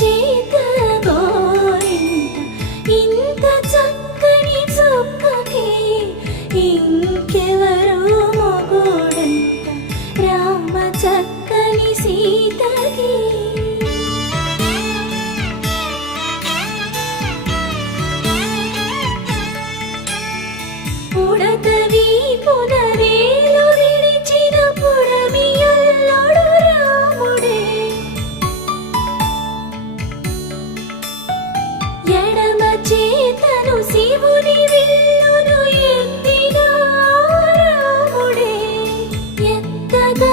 చేత గోరింట ఇంత చక్కని చుక్కకి ఇంకెవరో మొగుడంట రామ చక్కని సీతకి. ఉడతవి పునరేలు విడిచిన పుడమియల్లుడు రాముడే ఎడమ చేతను శివుని విల్లును ఎత్తిన రాముడే ఎత్తగా